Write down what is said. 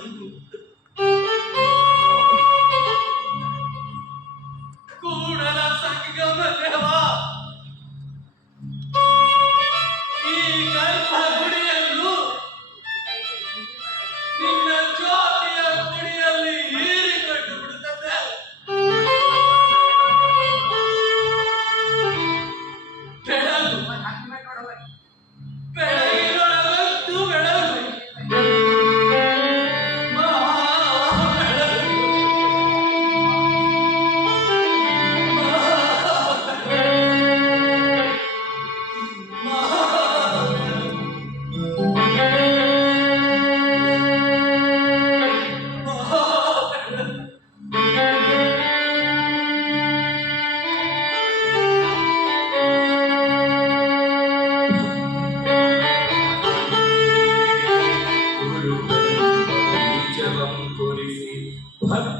Kuna la sangi